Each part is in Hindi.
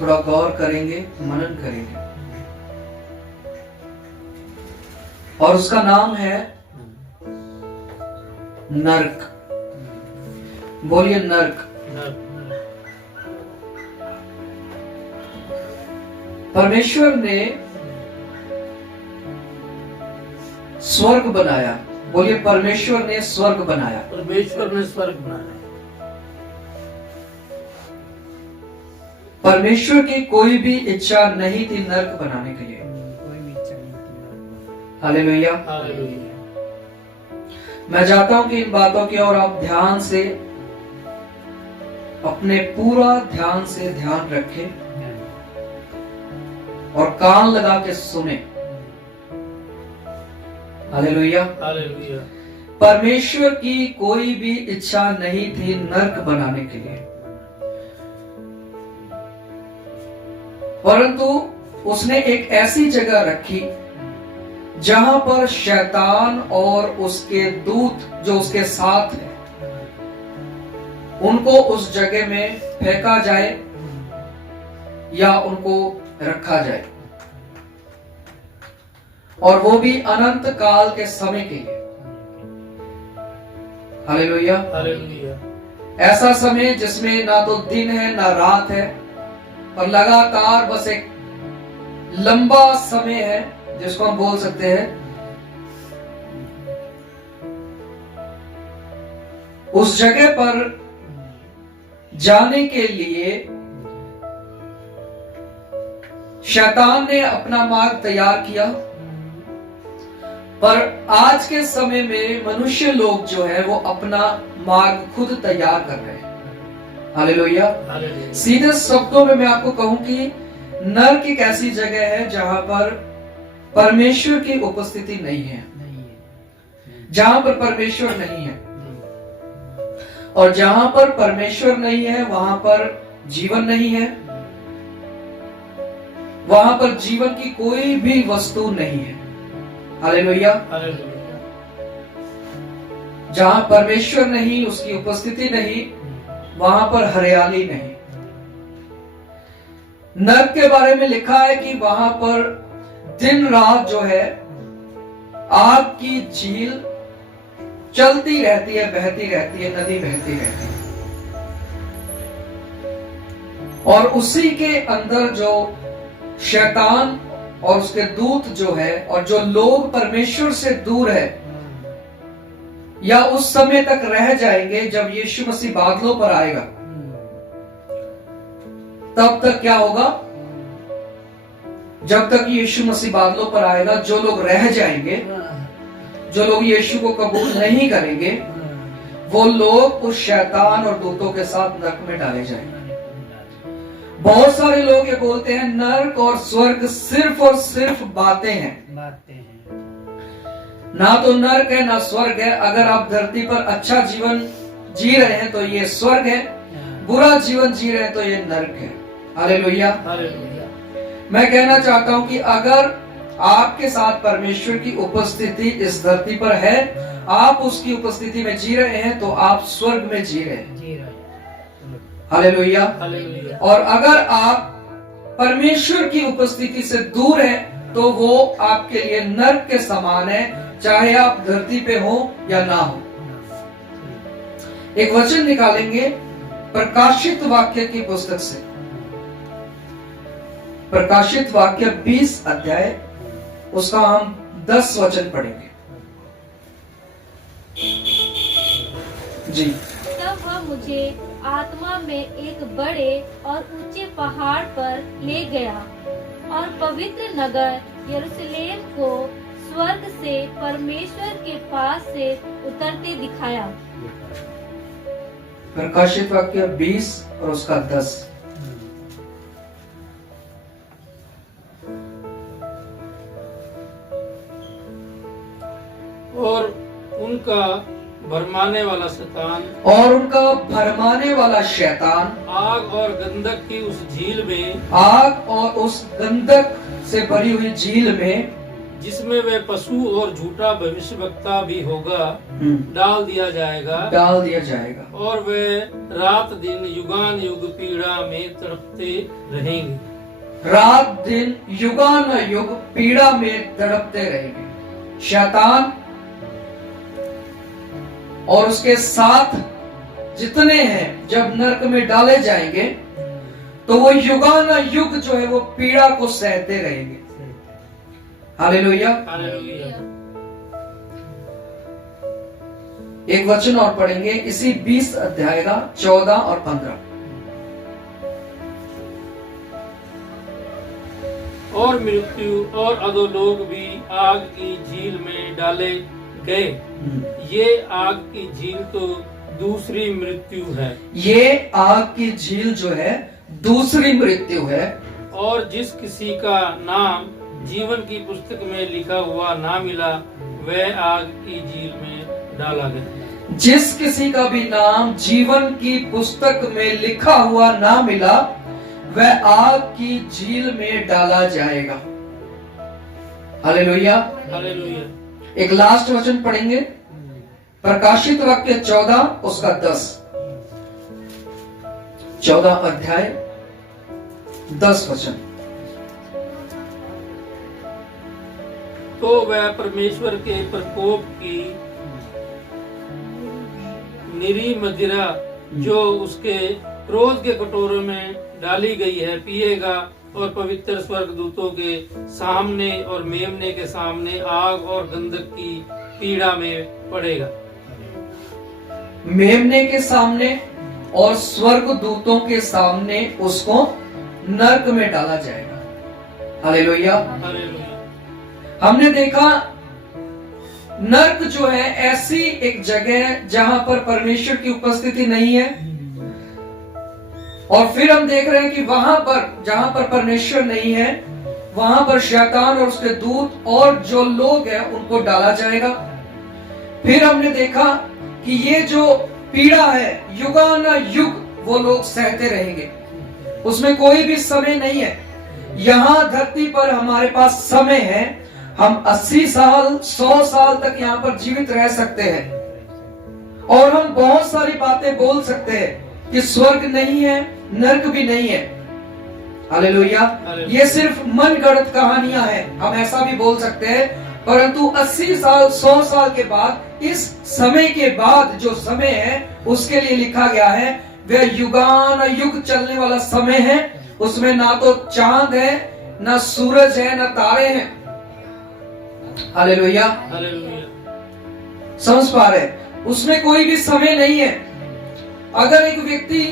थोड़ा गौर करेंगे, मनन करेंगे। और उसका नाम है नर्क। बोलिए नर्क। परमेश्वर ने स्वर्ग बनाया। बोलिए परमेश्वर ने स्वर्ग बनाया। परमेश्वर ने स्वर्ग बनाया। परमेश्वर की कोई भी इच्छा नहीं थी नर्क बनाने के लिए। कोई भी इच्छा नहीं थी। हालेलुया। हालेलुया। मैं चाहता हूं कि इन बातों की ओर आप ध्यान से, अपने पूरा ध्यान से ध्यान रखें और कान लगा के सुने। हालेलुया। हालेलुया। परमेश्वर की कोई भी इच्छा नहीं थी नर्क बनाने के लिए, परंतु उसने एक ऐसी जगह रखी जहां पर शैतान और उसके दूत जो उसके साथ हैं, उनको उस जगह में फेंका जाए या उनको रखा जाए, और वो भी अनंत काल के समय के लिए। हालेलुया। हालेलुया। ऐसा समय जिसमें ना तो दिन है ना रात है, और लगातार बस एक लंबा समय है जिसको हम बोल सकते हैं। उस जगह पर जाने के लिए शैतान ने अपना मार्ग तैयार किया, पर आज के समय में मनुष्य लोग जो है वो अपना मार्ग खुद तैयार कर रहे हैं। हालेलुया। सीधे शब्दों में मैं आपको कहूं कि नर्क एक ऐसी जगह है जहां पर परमेश्वर की उपस्थिति नहीं है, जहां पर परमेश्वर नहीं है, और जहां पर परमेश्वर नहीं है वहां पर जीवन नहीं है, वहां पर जीवन की कोई भी वस्तु नहीं है। हालेलुया। जहां परमेश्वर नहीं, उसकी उपस्थिति नहीं, वहां पर हरियाली नहीं। नर्क के बारे में लिखा है कि वहां पर दिन रात जो है आग की झील चलती रहती है, बहती रहती है, नदी बहती रहती है, और उसी के अंदर जो शैतान और उसके दूत जो है, और जो लोग परमेश्वर से दूर है या उस समय तक रह जाएंगे जब यीशु मसीह बादलों पर आएगा, तब तक क्या होगा? जब तक यीशु मसीह बादलों पर आएगा, जो लोग रह जाएंगे, जो लोग यीशु को कबूल नहीं करेंगे, वो लोग उस शैतान और दूतों के साथ नरक में डाले जाएंगे। बहुत सारे लोग ये बोलते हैं नरक और स्वर्ग सिर्फ और सिर्फ बातें हैं। ना तो नरक है ना स्वर्ग है। अगर आप धरती पर अच्छा जीवन जी रहे हैं तो ये स्वर्ग है, बुरा जीवन जी रहे हैं तो ये नरक है। हालेलुया। मैं कहना चाहता हूं कि अगर आपके साथ परमेश्वर की उपस्थिति इस धरती पर है, आप उसकी उपस्थिति में जी रहे हैं, तो आप स्वर्ग में जी रहे हैं। हालेलुया। और अगर आप परमेश्वर की उपस्थिति से दूर हैं, तो वो आपके लिए नरक के समान है, चाहे आप धरती पे हो या ना हो। एक वचन निकालेंगे प्रकाशित वाक्य की पुस्तक से, प्रकाशित वाक्य 20 अध्याय, उसका हम 10 वचन पढ़ेंगे। जी। तब वह मुझे आत्मा में एक बड़े और ऊंचे पहाड़ पर ले गया और पवित्र नगर यरूशलेम को स्वर्ग से परमेश्वर के पास से उतरते दिखाया। प्रकाशित वाक्य 20 और उसका 10। और उनका भरमाने वाला शैतान, और उनका भरमाने वाला शैतान आग और गंधक की उस झील में, आग और उस गंधक से भरी हुई झील में जिसमें वह पशु और झूठा भविष्यवक्ता भी होगा डाल दिया जाएगा डाल दिया जाएगा। और वे रात दिन युगान युग पीड़ा में तड़पते रहेंगे। रात दिन युगान युग पीड़ा में तड़पते रहेंगे। शैतान और उसके साथ जितने हैं जब नरक में डाले जाएंगे तो वो युगान युग जो है वो पीड़ा को सहते रहेंगे। हालेलुया। हालेलुया। एक वचन और पढ़ेंगे इसी 20 अध्याय का 14 और 15। और मृत्यु और अधोलोक भी आग की झील में डाले गए। ये आग की झील तो दूसरी मृत्यु है। ये आग की झील जो है दूसरी मृत्यु है। और जिस किसी का नाम जीवन की पुस्तक में लिखा हुआ ना मिला वह आग की झील में डाला गया। जिस किसी का भी नाम जीवन की पुस्तक में लिखा हुआ ना मिला वह आग की झील में डाला जाएगा। हालेलुया। हालेलुया। एक लास्ट वचन पढ़ेंगे प्रकाशित वाक्य 14 उसका 10। 14 अध्याय 10 वचन। तो वह परमेश्वर के प्रकोप की निरी मदिरा जो उसके क्रोध के कटोरे में डाली गई है पिएगा और पवित्र स्वर्गदूतों के सामने और मेमने के सामने आग और गंधक की पीड़ा में पड़ेगा। मेमने के सामने और स्वर्गदूतों के सामने उसको नरक में डाला जाएगा। हालेलुया। हालेलुया। हमने देखा नरक जो है ऐसी एक जगह है जहां पर परमेश्वर की उपस्थिति नहीं है। और फिर हम देख रहे हैं कि वहां पर जहां पर परमेश्वर नहीं है वहां पर शैतान और उसके दूत और जो लोग हैं उनको डाला जाएगा। फिर हमने देखा कि ये जो पीड़ा है युगान युग वो लोग सहते रहेंगे। उसमें कोई भी समय नहीं है। यहाँ धरती पर हमारे पास समय है। हम 80 साल 100 साल तक यहाँ पर जीवित रह सकते हैं और हम बहुत सारी बातें बोल सकते हैं कि स्वर्ग नहीं है नरक भी नहीं है। हालेलुया। ये सिर्फ मन गढ़ंत कहानियां हैं, हम ऐसा भी बोल सकते हैं। परंतु 80 साल 100 साल के बाद इस समय के बाद जो समय है उसके लिए लिखा गया है वह युगान युग चलने वाला समय है। उसमें ना तो चांद है ना सूरज है ना तारे हैं। हालेलुया। हालेलुया। समझ पा रहे? उसमें कोई भी समय नहीं है। अगर एक व्यक्ति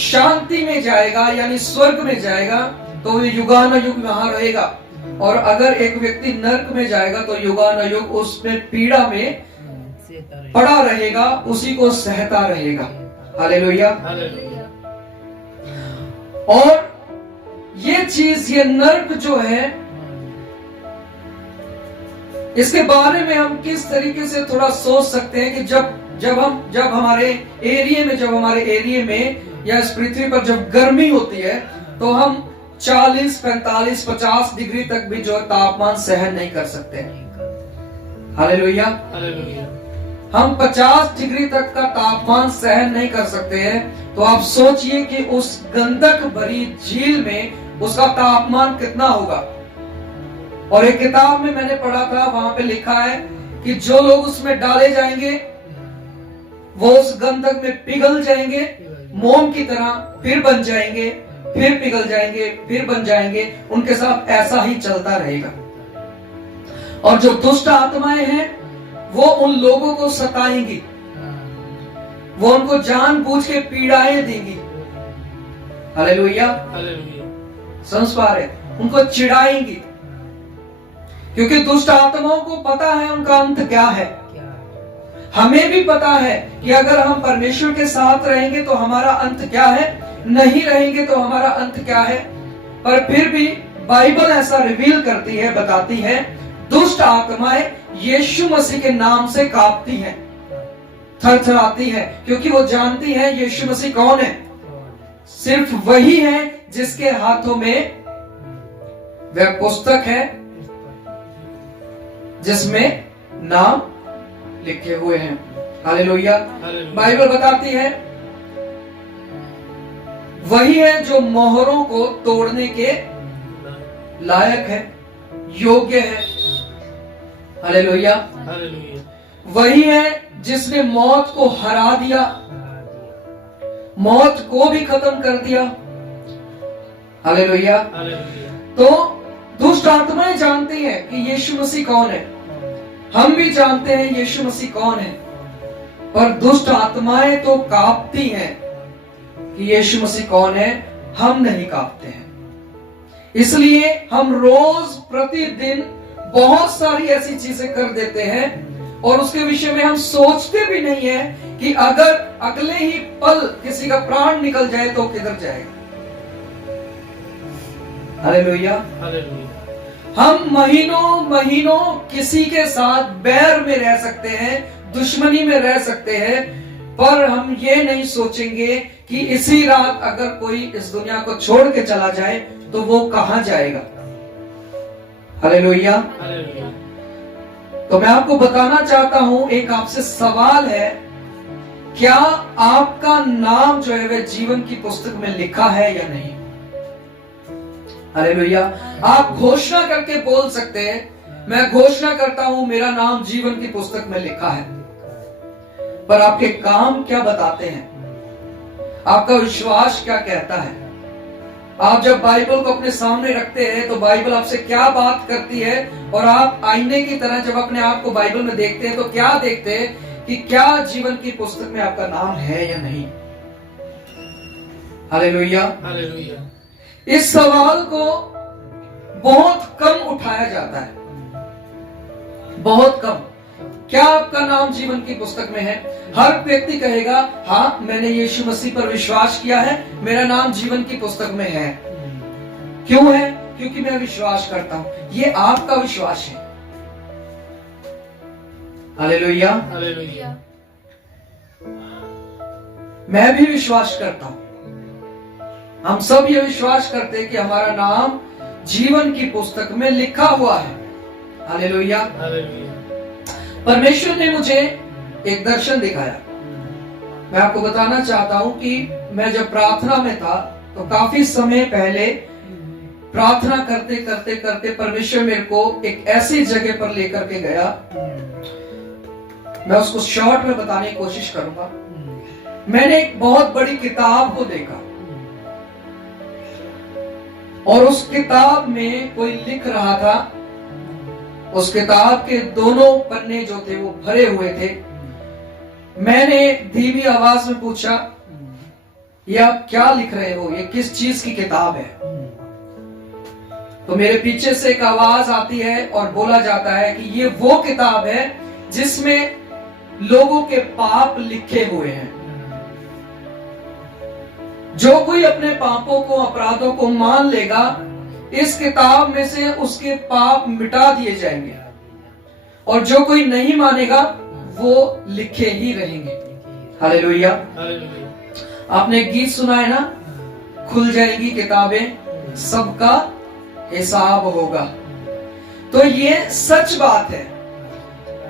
शांति में जाएगा यानी स्वर्ग में जाएगा तो वो युगान युग वहां रहेगा। और अगर एक व्यक्ति नरक में जाएगा तो युगान युग उसमें पीड़ा में पड़ा रहेगा, उसी को सहता रहेगा। हालेलुया। हालेलुया। और ये चीज ये नरक जो है इसके बारे में हम किस तरीके से थोड़ा सोच सकते हैं कि जब हमारे एरिया में या इस पृथ्वी पर जब गर्मी होती है तो हम 40, 45, 50 डिग्री तक भी जो तापमान सहन नहीं कर सकते हैं। हालेलुया। हालेलुया। हम 50 डिग्री तक का तापमान सहन नहीं कर सकते हैं। तो आप सोचिए कि उस गंधक भरी झील में उसका तापमान कितना होगा। और एक किताब में मैंने पढ़ा था वहां पे लिखा है कि जो लोग उसमें डाले जाएंगे वो उस गंधक में पिघल जाएंगे मोम की तरह, फिर बन जाएंगे, फिर पिघल जाएंगे, फिर बन जाएंगे। उनके साथ ऐसा ही चलता रहेगा। और जो दुष्ट आत्माएं हैं वो उन लोगों को सताएंगी, वो उनको जानबूझ के पीड़ाएं देंगी। हालेलुया। हालेलुया। समझ पा रहे? उनको चिढ़ाएंगी क्योंकि दुष्ट आत्माओं को पता है उनका अंत क्या है। हमें भी पता है कि अगर हम परमेश्वर के साथ रहेंगे तो हमारा अंत क्या है, नहीं रहेंगे तो हमारा अंत क्या है। पर फिर भी बाइबल ऐसा रिवील करती है, बताती है, दुष्ट आत्माएं यीशु मसीह के नाम से कांपती हैं, थरथराती हैं, क्योंकि वो जानती हैं यीशु मसीह कौन है। सिर्फ वही है जिसके हाथों में वह पुस्तक है जिसमें नाम लिखे हुए हैं। हालेलुया। हालेलुया। बाइबल बताती है वही है जो मोहरों को तोड़ने के लायक है, योग्य है। हालेलुया। हालेलुया। वही है जिसने मौत को हरा दिया, मौत को भी खत्म कर दिया। हालेलुया। हालेलुया। तो दुष्ट आत्माएं जानती हैं कि यीशु मसीह कौन है, हम भी जानते हैं यीशु मसीह कौन है, पर दुष्ट आत्माएं तो कांपती हैं कि यीशु मसीह कौन है, हम नहीं कांपते हैं। इसलिए हम रोज प्रतिदिन बहुत सारी ऐसी चीजें कर देते हैं और उसके विषय में हम सोचते भी नहीं है कि अगर अगले ही पल किसी का प्राण निकल जाए तो किधर जाएगा। हालेलुया। हालेलुया। हम महीनों महीनों किसी के साथ बैर में रह सकते हैं, दुश्मनी में रह सकते हैं, पर हम ये नहीं सोचेंगे कि इसी रात अगर कोई इस दुनिया को छोड़ के चला जाए तो वो कहां जाएगा। हालेलुया। हालेलुया। तो मैं आपको बताना चाहता हूं, एक आपसे सवाल है, क्या आपका नाम जो है वह जीवन की पुस्तक में लिखा है या नहीं। हालेलुया। आप घोषणा करके बोल सकते हैं, मैं घोषणा करता हूं मेरा नाम जीवन की पुस्तक में लिखा है, पर आपके काम क्या बताते हैं, आपका विश्वास क्या कहता है। आप जब बाइबल को अपने सामने रखते हैं तो बाइबल आपसे क्या बात करती है, और आप आईने की तरह जब अपने आप को बाइबल में देखते हैं तो क्या देखते हैं कि क्या जीवन की पुस्तक में आपका नाम है या नहीं। हालेलुया। हालेलुया। इस सवाल को बहुत कम उठाया जाता है, बहुत कम। क्या आपका नाम जीवन की पुस्तक में है। हर व्यक्ति कहेगा हाँ, मैंने यीशु मसीह पर विश्वास किया है, मेरा नाम जीवन की पुस्तक में है। क्यों है? क्योंकि मैं विश्वास करता हूं। ये आपका विश्वास है। हालेलुया। हालेलुया। मैं भी विश्वास करता हूं, हम सब ये विश्वास करते हैं कि हमारा नाम जीवन की पुस्तक में लिखा हुआ है। हालेलुया। हालेलुया। परमेश्वर ने मुझे एक दर्शन दिखाया। मैं आपको बताना चाहता हूं कि मैं जब प्रार्थना में था तो काफी समय पहले प्रार्थना करते करते करते परमेश्वर मेरे को एक ऐसी जगह पर लेकर के गया, मैं उसको शॉर्ट में बताने की कोशिश करूंगा। मैंने एक बहुत बड़ी किताब को देखा और उस किताब में कोई लिख रहा था। उस किताब के दोनों पन्ने जो थे वो भरे हुए थे। मैंने धीमी आवाज में पूछा, ये आप क्या लिख रहे हो, ये किस चीज की किताब है। तो मेरे पीछे से एक आवाज आती है और बोला जाता है कि ये वो किताब है जिसमें लोगों के पाप लिखे हुए हैं। जो कोई अपने पापों को, अपराधों को मान लेगा, इस किताब में से उसके पाप मिटा दिए जाएंगे, और जो कोई नहीं मानेगा वो लिखे ही रहेंगे। हालेलुया। हालेलुया। आपने एक गीत सुना है ना, खुल जाएगी किताबें, सबका हिसाब होगा। तो ये सच बात है।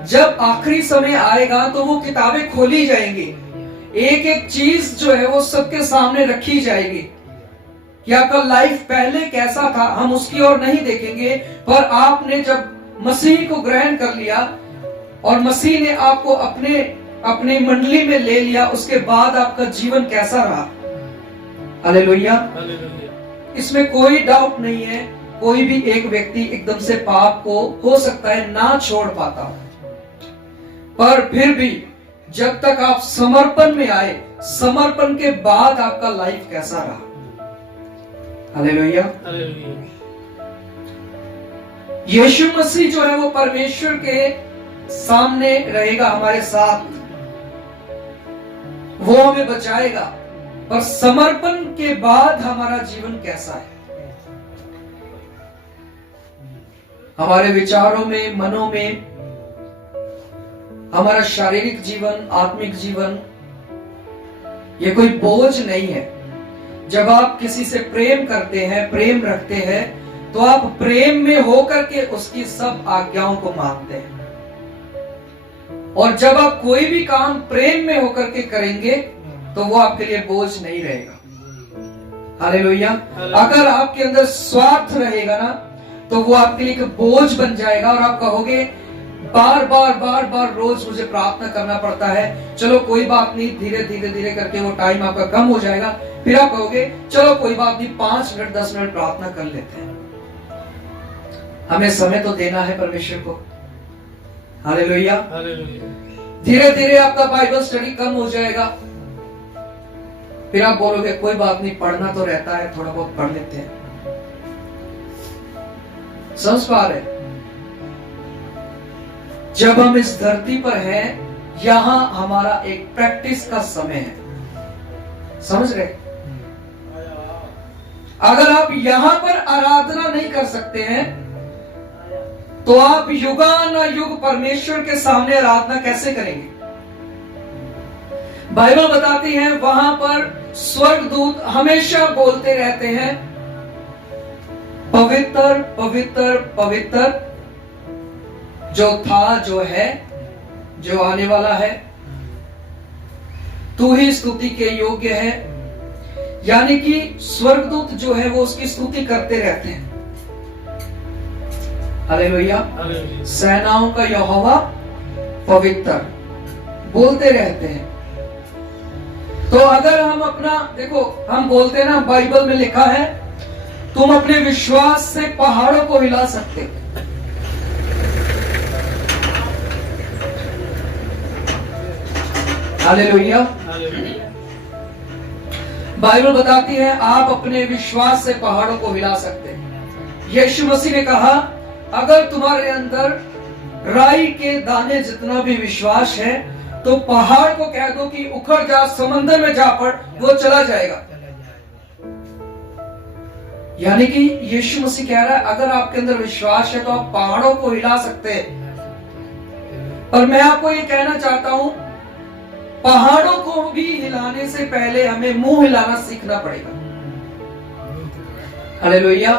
जब आखिरी समय आएगा तो वो किताबें खोली जाएंगी, एक एक चीज जो है वो सबके सामने रखी जाएगी कि आपका लाइफ पहले कैसा था, हम उसकी ओर नहीं देखेंगे, पर आपने जब मसीह को ग्रहण कर लिया और मसीह ने आपको अपने मंडली में ले लिया, उसके बाद आपका जीवन कैसा रहा। हालेलुया। हालेलुया। इसमें कोई डाउट नहीं है, कोई भी एक व्यक्ति एकदम से पाप को हो सकता है ना छोड़ पाता हो, पर फिर भी जब तक आप समर्पण में आए, समर्पण के बाद आपका लाइफ कैसा रहा। हालेलुया। हालेलुया। यीशु मसीह जो है वो परमेश्वर के सामने रहेगा हमारे साथ, वो हमें बचाएगा, पर समर्पण के बाद हमारा जीवन कैसा है। हमारे विचारों में, मनों में, हमारा शारीरिक जीवन, आत्मिक जीवन, ये कोई बोझ नहीं है। जब आप किसी से प्रेम करते हैं, प्रेम रखते हैं, तो आप प्रेम में होकर के उसकी सब आज्ञाओं को मानते हैं। और जब आप कोई भी काम प्रेम में होकर के करेंगे तो वो आपके लिए बोझ नहीं रहेगा। हालेलुया। अगर आपके अंदर स्वार्थ रहेगा ना तो वो आपके लिए एक बोझ बन जाएगा और आप कहोगे बार बार रोज मुझे प्रार्थना करना पड़ता है। चलो कोई बात नहीं, धीरे करके वो टाइम आपका कम हो जाएगा। फिर आप कहोगे चलो कोई बात नहीं, 5 मिनट 10 मिनट प्रार्थना कर लेते हैं। हमें समय तो देना है परमेश्वर को। हालेलुया। धीरे आपका बाइबल स्टडी कम हो जाएगा। फिर आप बोलोगे कोई बात नहीं, पढ़ना तो रहता है, थोड़ा बहुत पढ़ लेते हैं। समझ पा रहे? जब हम इस धरती पर हैं, यहां हमारा एक प्रैक्टिस का समय है। समझ रहे? अगर आप यहां पर आराधना नहीं कर सकते हैं तो आप युगानुयुग परमेश्वर के सामने आराधना कैसे करेंगे? बाइबल बताती है वहां पर स्वर्गदूत हमेशा बोलते रहते हैं, पवित्र पवित्र पवित्र जो था, जो है, जो आने वाला है, तू ही स्तुति के योग्य है। यानी कि स्वर्गदूत जो है वो उसकी स्तुति करते रहते हैं। हालेलुया। सेनाओं का यहोवा पवित्र बोलते रहते हैं। तो अगर हम अपना देखो, हम बोलते हैं ना, बाइबल में लिखा है तुम अपने विश्वास से पहाड़ों को हिला सकते। हालेलुया। बाइबल बताती है आप अपने विश्वास से पहाड़ों को हिला सकते हैं। यीशु मसीह ने कहा अगर तुम्हारे अंदर राई के दाने जितना भी विश्वास है तो पहाड़ को कह दो कि उखड़ जा, समंदर में जा पड़, वो चला जाएगा। यानी कि यीशु मसीह कह रहा है अगर आपके अंदर विश्वास है तो आप पहाड़ों को हिला सकते हैं। पर मैं आपको ये कहना चाहता हूं, पहाड़ों को भी हिलाने से पहले हमें मुंह हिलाना सीखना पड़ेगा। हालेलुया।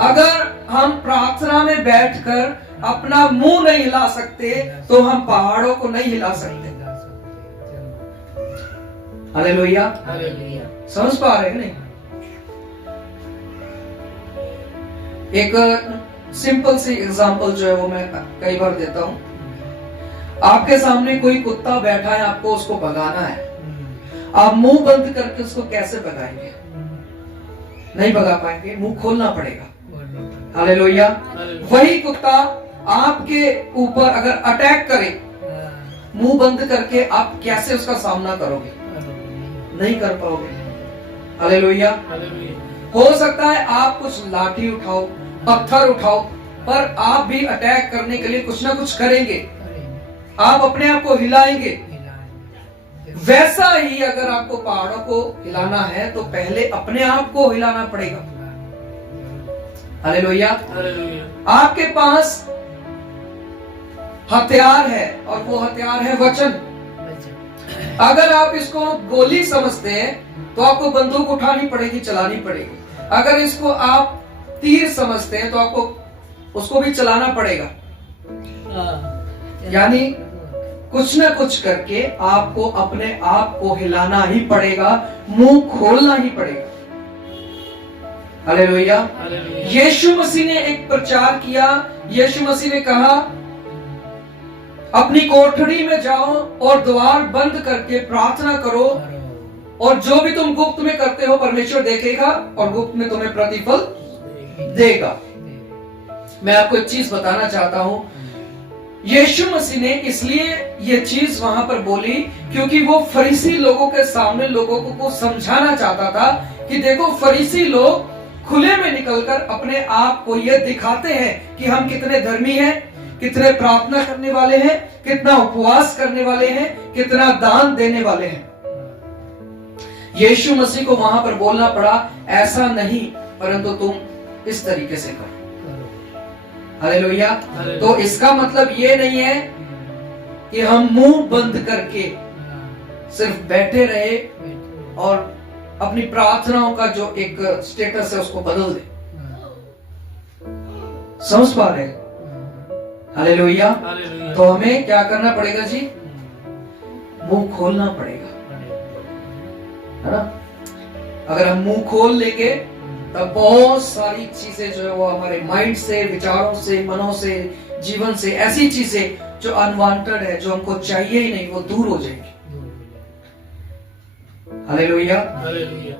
अगर हम प्रार्थना में बैठकर अपना मुंह नहीं हिला सकते तो हम पहाड़ों को नहीं हिला सकते। हालेलुया। समझ पा रहे हैं नहीं? एक सिंपल सी एग्जांपल जो है वो मैं कई बार देता हूं। आपके सामने कोई कुत्ता बैठा है, आपको उसको भगाना है। आप मुंह बंद करके उसको कैसे भगाएंगे? नहीं भगा पाएंगे, मुंह खोलना पड़ेगा। हालेलुया। वही कुत्ता आपके ऊपर अगर अटैक करे, मुंह बंद करके आप कैसे उसका सामना करोगे? नहीं कर पाओगे। हालेलुया। हो सकता है आप कुछ लाठी उठाओ, पत्थर उठाओ, पर आप भी अटैक करने के लिए कुछ ना कुछ करेंगे। आप अपने आप को हिलाएंगे। वैसा ही अगर आपको पहाड़ों को हिलाना है तो पहले अपने आप को हिलाना पड़ेगा। हालेलुया। आपके पास हथियार है और वो हथियार है वचन। अगर आप इसको गोली समझते हैं तो आपको बंदूक उठानी पड़ेगी, चलानी पड़ेगी। अगर इसको आप तीर समझते हैं तो आपको उसको भी चलाना पड़ेगा। यानी कुछ ना कुछ करके आपको अपने आप को हिलाना ही पड़ेगा, मुंह खोलना ही पड़ेगा। हालेलुया। यीशु मसीह ने एक प्रचार किया। यीशु मसीह ने कहा अपनी कोठरी में जाओ और द्वार बंद करके प्रार्थना करो और जो भी तुम गुप्त में करते हो परमेश्वर देखेगा और गुप्त में तुम्हें प्रतिफल देगा। मैं आपको एक चीज बताना चाहता हूं, यीशु मसीह ने इसलिए ये चीज वहां पर बोली क्योंकि वो फरीसी लोगों के सामने लोगों को समझाना चाहता था कि देखो, फरीसी लोग खुले में निकलकर अपने आप को ये दिखाते हैं कि हम कितने धर्मी हैं, कितने प्रार्थना करने वाले हैं, कितना उपवास करने वाले हैं, कितना दान देने वाले हैं। यीशु मसीह को वहां पर बोलना पड़ा ऐसा नहीं, परंतु तुम इस तरीके से करो। हालेलुया। तो इसका मतलब ये नहीं है कि हम मुंह बंद करके सिर्फ बैठे रहे और अपनी प्रार्थनाओं का जो एक स्टेटस है उसको बदल दे। समझ पा रहे हैं? हालेलुया। हालेलुया। तो हमें क्या करना पड़ेगा जी? मुंह खोलना पड़ेगा, है ना? अगर हम मुंह खोल लेंगे तब बहुत सारी चीजें जो है वो हमारे माइंड से, विचारों से, मनों से, जीवन से, ऐसी चीजें जो अनवांटेड है, जो हमको चाहिए ही नहीं, वो दूर हो जाएंगी। हालेलुया। हालेलुया।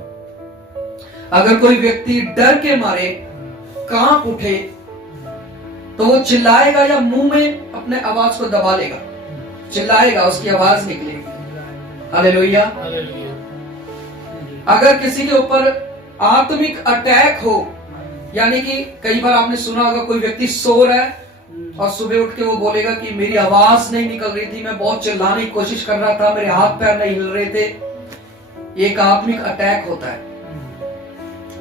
अगर कोई व्यक्ति डर के मारे कांप उठे तो वो चिल्लाएगा या मुंह में अपने आवाज को दबा लेगा? चिल्लाएगा, उसकी आवाज निकलेगी। हालेलुया। हालेलुया। अगर किसी के ऊपर आत्मिक अटैक हो, यानी कि कई बार आपने सुना होगा कोई व्यक्ति सो रहा है और सुबह उठ के वो बोलेगा कि मेरी आवाज नहीं निकल रही थी, मैं बहुत चिल्लाने की कोशिश कर रहा था, मेरे हाथ पैर नहीं हिल रहे थे। ये एक आत्मिक अटैक होता है।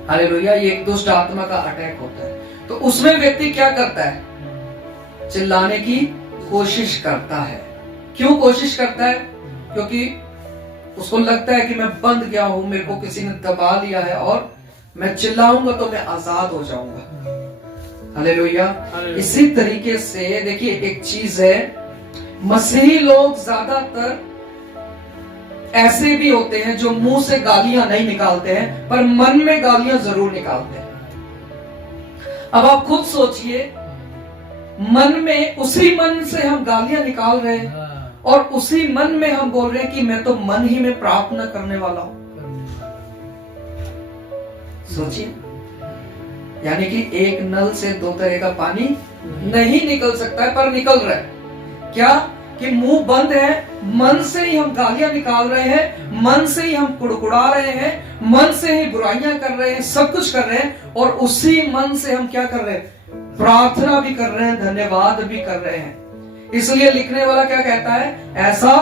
हालेलुया। ये एक दुष्ट आत्मा का अटैक होता है। तो उसमें व्यक्ति क्या करता है? चिल्लाने की कोशिश करता है। क्यों कोशिश करता है? क्योंकि उसको लगता है कि मैं बंद गया हूं, मेरे को किसी ने दबा लिया है और मैं चिल्लाऊंगा तो मैं आजाद हो जाऊंगा। हालेलुया। इसी तरीके से देखिए एक चीज है, मसीही लोग ज्यादातर ऐसे भी होते हैं जो मुंह से गालियां नहीं निकालते हैं पर मन में गालियां जरूर निकालते हैं। अब आप खुद सोचिए, मन में, उसी मन से हम गालियां निकाल रहे हैं और उसी मन में हम बोल रहे हैं कि मैं तो मन ही में प्रार्थना करने वाला हूं। सोचिए, यानी कि एक नल से दो तरह का पानी नहीं निकल सकता है पर निकल रहा है। क्या? कि मुंह बंद है, मन से ही हम गालियां निकाल रहे हैं, मन से ही हम कुड़कुड़ा रहे हैं, मन से ही बुराइयां कर रहे हैं, सब कुछ कर रहे हैं और उसी मन से हम क्या कर रहे हैं? प्रार्थना भी कर रहे हैं, धन्यवाद भी कर रहे हैं। इसलिए लिखने वाला क्या कहता है? ऐसा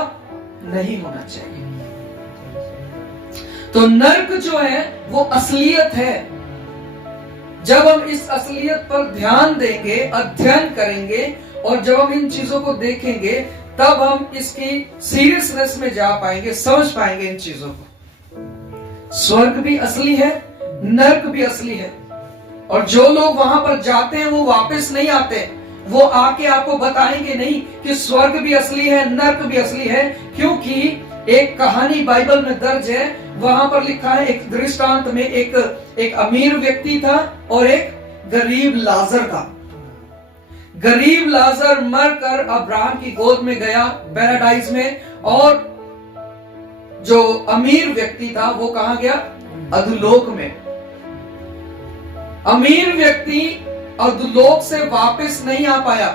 नहीं होना चाहिए। तो नर्क जो है वो असलियत है। जब हम इस असलियत पर ध्यान देंगे, अध्ययन करेंगे और जब हम इन चीजों को देखेंगे तब हम इसकी सीरियसनेस में जा पाएंगे, समझ पाएंगे इन चीजों को। स्वर्ग भी असली है, नर्क भी असली है और जो लोग वहां पर जाते हैं वो वापस नहीं आते। वो आके आपको बताएंगे नहीं कि स्वर्ग भी असली है, नर्क भी असली है, क्योंकि एक कहानी बाइबल में दर्ज है। वहां पर लिखा है, एक दृष्टांत में एक अमीर व्यक्ति था और एक गरीब लाजर था। गरीब लाजर मरकर अब्राहम की गोद में गया पैराडाइज में, और जो अमीर व्यक्ति था वो कहां गया? अधोलोक में। अमीर व्यक्ति अधोलोक से वापस नहीं आ पाया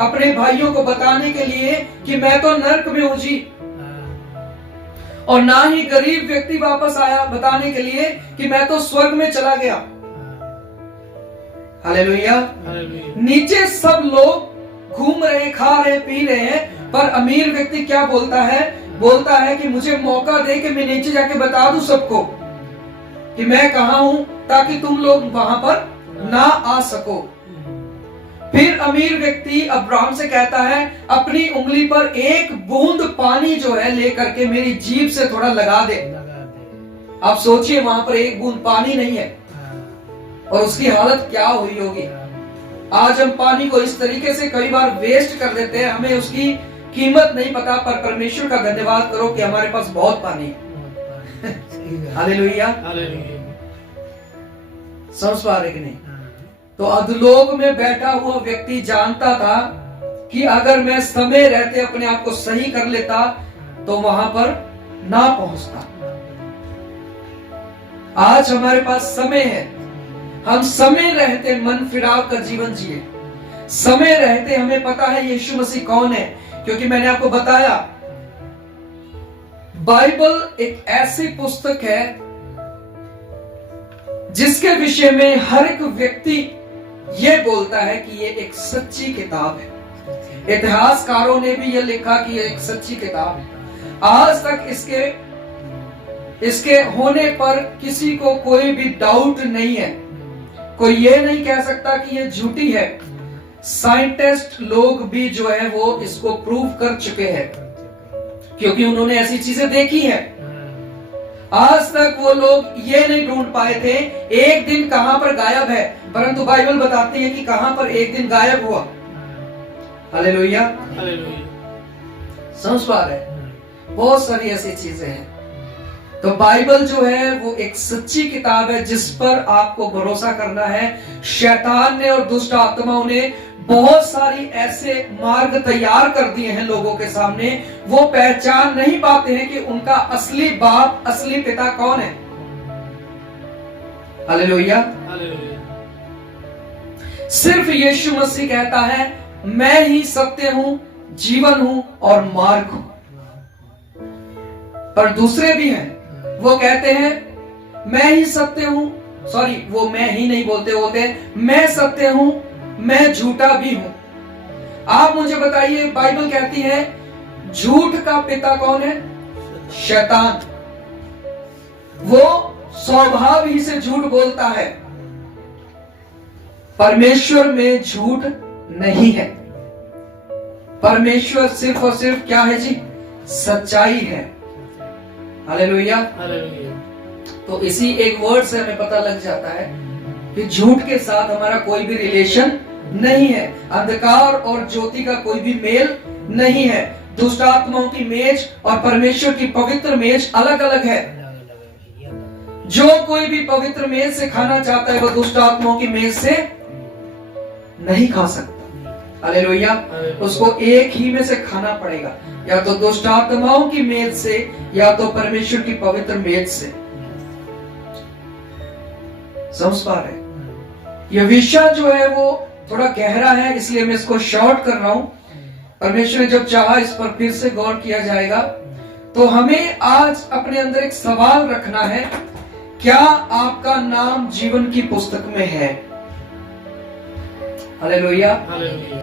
अपने भाइयों को बताने के लिए कि मैं तो नर्क में हूं जी, और ना ही गरीब व्यक्ति वापस आया बताने के लिए कि मैं तो स्वर्ग में चला गया। हालेलुया। नीचे सब लोग घूम रहे, खा रहे, पी रहे हैं, पर अमीर व्यक्ति क्या बोलता है? बोलता है कि मुझे मौका दे कि मैं नीचे जाके बता दूं सबको कि मैं कहां हूं, ताकि तुम लोग वहां पर ना आ सको। फिर अमीर व्यक्ति अब्राहम से कहता है, अपनी उंगली पर एक बूंद पानी जो है लेकर के मेरी जीभ से थोड़ा लगा दे। आप सोचिए, वहां पर एक बूंद पानी नहीं है और उसकी हालत क्या हुई होगी। आज हम पानी को इस तरीके से कई बार वेस्ट कर देते हैं, हमें उसकी कीमत नहीं पता, पर परमेश्वर का धन्यवाद करो कि हमारे पास बहुत पानी है। हालेलुया। समझ पा रहे कि नहीं? तो अधोलोक में बैठा हुआ व्यक्ति जानता था कि अगर मैं समय रहते अपने आप को सही कर लेता तो वहां पर ना पहुंचता। आज हमारे पास समय है, हम समय रहते मन फिराव का जीवन जिए। समय रहते हमें पता है यीशु मसीह कौन है, क्योंकि मैंने आपको बताया बाइबल एक ऐसी पुस्तक है जिसके विषय में हर एक व्यक्ति यह बोलता है कि यह एक सच्ची किताब है। इतिहासकारों ने भी यह लिखा कि यह एक सच्ची किताब है। आज तक इसके होने पर किसी को कोई भी डाउट नहीं है। कोई यह नहीं कह सकता कि यह झूठी है। साइंटिस्ट लोग भी जो है वो इसको प्रूव कर चुके हैं, क्योंकि उन्होंने ऐसी चीजें देखी है। आज तक वो लोग ये नहीं ढूंढ पाए थे एक दिन कहां पर गायब है, परंतु बाइबल बताती है कि कहां पर एक दिन गायब हुआ। Hallelujah, hallelujah. समझ पा रहे हैं? बहुत सारी ऐसी चीजें हैं। तो बाइबल जो है वो एक सच्ची किताब है जिस पर आपको भरोसा करना है। शैतान ने और दुष्ट आत्माओं ने बहुत सारी ऐसे मार्ग तैयार कर दिए हैं लोगों के सामने, वो पहचान नहीं पाते हैं कि उनका असली बाप, असली पिता कौन है। Hallelujah, hallelujah. सिर्फ यीशु मसीह कहता है मैं ही सत्य हूं, जीवन हूं और मार्ग हूं। पर दूसरे भी हैं, वो कहते हैं मैं ही सत्य हूं, सॉरी वो मैं ही नहीं बोलते मैं सत्य हूं, मैं झूठा भी हूं। आप मुझे बताइए, बाइबल कहती है झूठ का पिता कौन है? शैतान। वो स्वभाव ही से झूठ बोलता है। परमेश्वर में झूठ नहीं है। परमेश्वर सिर्फ और सिर्फ क्या है जी? सच्चाई है। Hallelujah, hallelujah. तो इसी एक वर्ड से हमें पता लग जाता है कि झूठ के साथ हमारा कोई भी रिलेशन नहीं है। अंधकार और ज्योति का कोई भी मेल नहीं है। दुष्ट आत्माओं की मेज और परमेश्वर की पवित्र मेज अलग अलग है। जो कोई भी पवित्र मेज से खाना चाहता है वो दुष्ट आत्माओं की मेज से नहीं खा सकता। हालेलुया, उसको एक ही में से खाना पड़ेगा, या तो दुष्ट आत्माओं की मेज से या तो परमेश्वर की पवित्र मेज से। समझ पा रहे? यह विषय जो है वो थोड़ा गहरा है, इसलिए मैं इसको शॉर्ट कर रहा हूं। परमेश्वर ने जब चाहा इस पर फिर से गौर किया जाएगा। तो हमें आज अपने अंदर एक सवाल रखना है, क्या आपका नाम जीवन की पुस्तक में है? Hallelujah, hallelujah.